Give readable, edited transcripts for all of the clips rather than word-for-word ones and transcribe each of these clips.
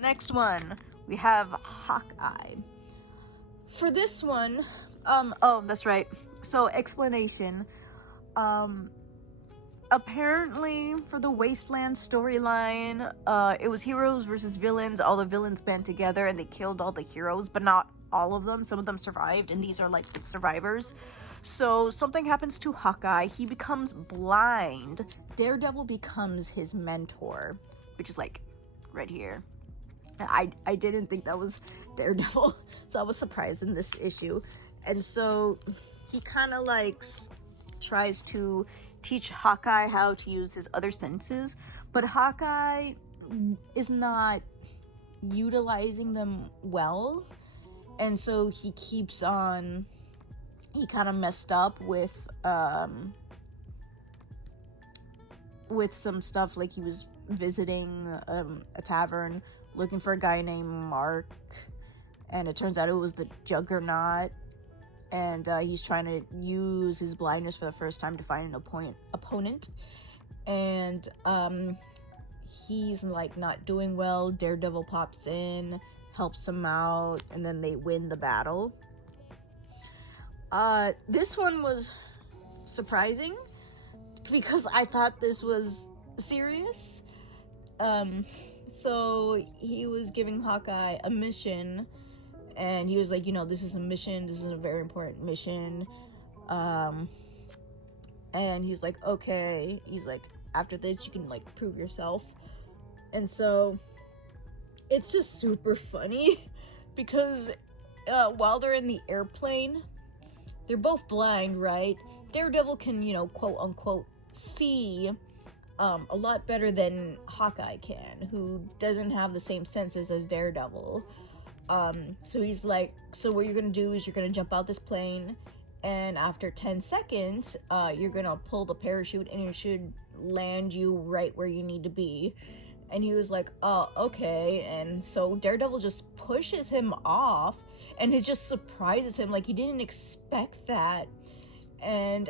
Next one, we have Hawkeye. For this one, oh, that's right. So, explanation. Apparently, for the Wasteland storyline, it was heroes versus villains. All the villains band together and they killed all the heroes, but not all of them. Some of them survived, and these are like the survivors. So, something happens to Hawkeye. He becomes blind. Daredevil becomes his mentor, which is like right here. I didn't think that was Daredevil, so I was surprised in this issue. And so he kind of like tries to teach Hawkeye how to use his other senses, but Hawkeye is not utilizing them well, and so he keeps on. He kind of messed up with some stuff, like he was visiting a tavern looking for a guy named Mark, and it turns out it was the Juggernaut, and he's trying to use his blindness for the first time to find an opponent, and he's like not doing well. Daredevil pops in, helps him out, and then they win the battle. This one was surprising because I thought this was serious. So he was giving Hawkeye a mission, and he was like, this is a mission, this is a very important mission. And he's like, okay. He's like, after this, you can like prove yourself. And so it's just super funny because while they're in the airplane, they're both blind, right? Daredevil can, quote unquote, see a lot better than Hawkeye can, who doesn't have the same senses as Daredevil. So he's like, so what you're gonna do is you're gonna jump out this plane, and after 10 seconds, you're gonna pull the parachute, and it should land you right where you need to be. And he was like, oh, okay. And so Daredevil just pushes him off, and it just surprises him, like he didn't expect that. And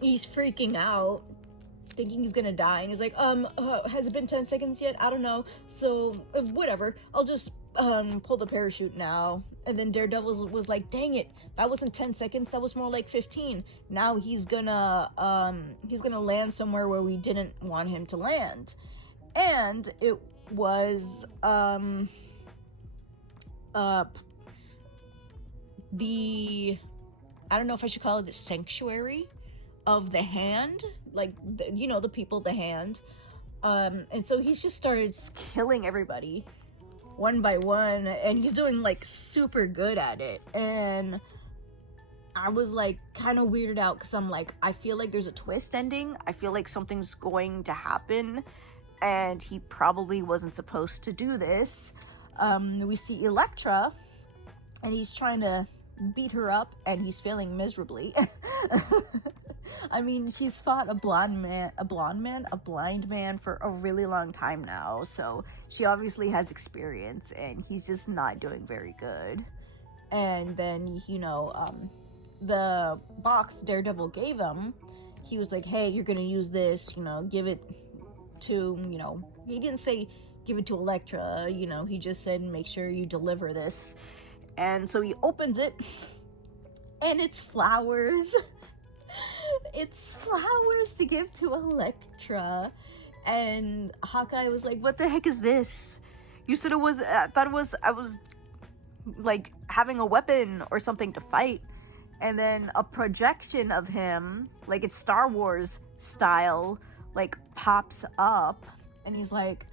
he's freaking out, thinking he's gonna die, and he's like, has it been 10 seconds yet? I don't know. So whatever, I'll just pull the parachute now. And then Daredevil was like, dang it, that wasn't 10 seconds, that was more like 15. Now he's gonna land somewhere where we didn't want him to land. And it was the, I don't know if I should call it the sanctuary of the Hand, like the people, the Hand. And so he's just started killing everybody one by one, and he's doing like super good at it. And I was like kind of weirded out because I'm like, I feel like there's a twist ending. I feel like something's going to happen, and he probably wasn't supposed to do this. We see Elektra, and he's trying to beat her up, and he's failing miserably. I mean, she's fought a blind man for a really long time now, so she obviously has experience, and he's just not doing very good. And then, the box Daredevil gave him, he was like, hey, you're gonna use this, give it to, he didn't say give it to Elektra, he just said make sure you deliver this. And so he opens it, and it's flowers. It's flowers to give to Elektra. And Hawkeye was like, what the heck is this? You said it was, I thought it was, I was like having a weapon or something to fight. And then a projection of him, like it's Star Wars style, like pops up, and he's like,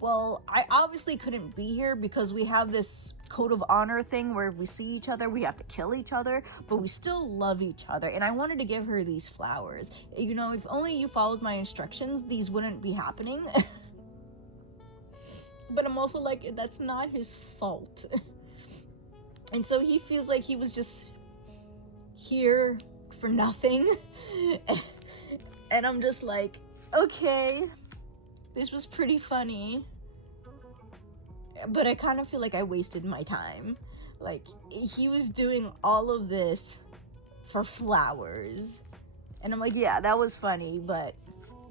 well, I obviously couldn't be here because we have this code of honor thing where if we see each other, we have to kill each other, but we still love each other. And I wanted to give her these flowers. If only you followed my instructions, these wouldn't be happening. But I'm also like, that's not his fault. And so he feels like he was just here for nothing. And I'm just like, okay, this was pretty funny, but I kind of feel like I wasted my time. Like, he was doing all of this for flowers, and I'm like, yeah, that was funny, but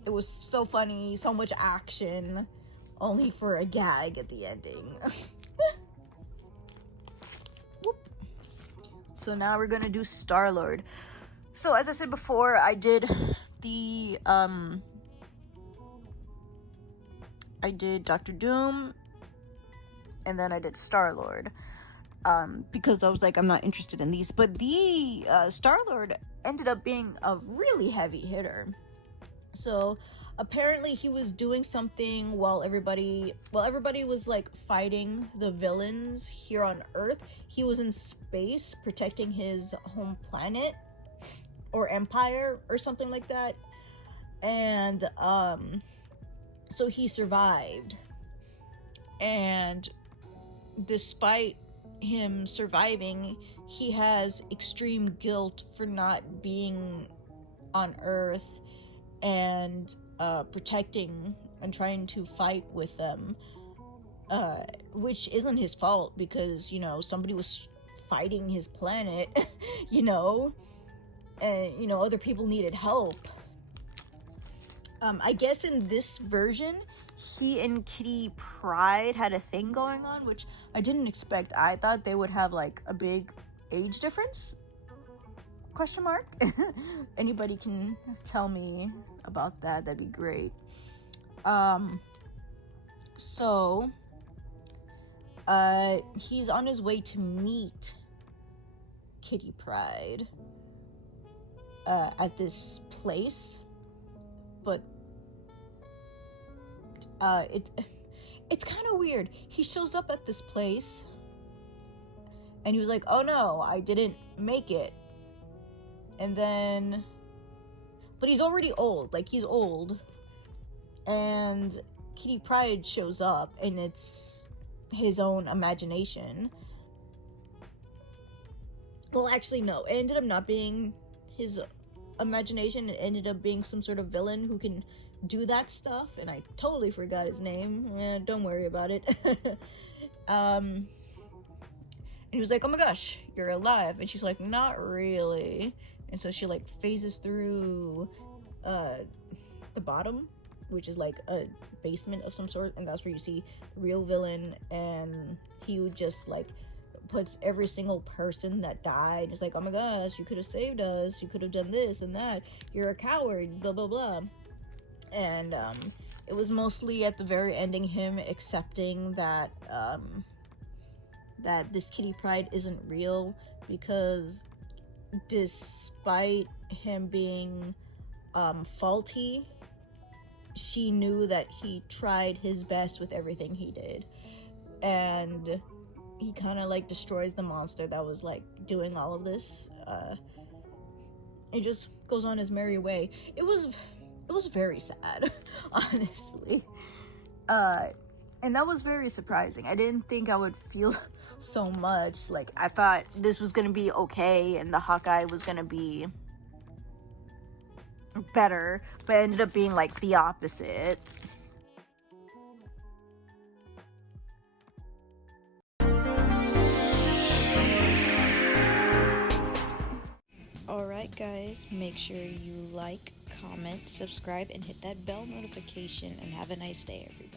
It was so funny, so much action, only for a gag at the ending. Whoop. So now we're gonna do StarLord. So as I said before, I did the I did Doctor Doom, and then I did StarLord, because I was like, I'm not interested in these. But the StarLord ended up being a really heavy hitter. So apparently he was doing something while everybody was like fighting the villains here on Earth. He was in space protecting his home planet or empire or something like that. And so he survived. And despite him surviving, he has extreme guilt for not being on Earth and protecting and trying to fight with them, which isn't his fault, because, you know, somebody was fighting his planet, you know, and, you know, other people needed help. I guess in this version, he and Kitty Pryde had a thing going on, which I didn't expect. I thought they would have like a big age difference? Question mark? Anybody can tell me about that, that'd be great. So he's on his way to meet Kitty Pryde at this place, but it's kind of weird. He shows up at this place and he was like, oh no, I didn't make it. And then, but he's already old, like he's old, and Kitty Pryde shows up, and it's his own imagination. Well, actually, no, it ended up not being his imagination. It ended up being some sort of villain who can do that stuff, and I totally forgot his name. Don't worry about it. And he was like, oh my gosh, you're alive. And she's like, not really. And so she like phases through the bottom, which is like a basement of some sort, and that's where you see the real villain. And he would just like puts every single person that died. It's like, oh my gosh, you could have saved us, you could have done this and that, you're a coward, blah blah blah. And it was mostly at the very ending him accepting that that this Kitty Pryde isn't real, because despite him being faulty, she knew that he tried his best with everything he did, and he kind of like destroys the monster that was like doing all of this. It just goes on his merry way. It was very sad, honestly, and that was very surprising. I didn't think I would feel so much. Like, I thought this was gonna be okay and the Hawkeye was gonna be better, but it ended up being like the opposite. Alright guys, make sure you like, comment, subscribe, and hit that bell notification, and have a nice day everybody.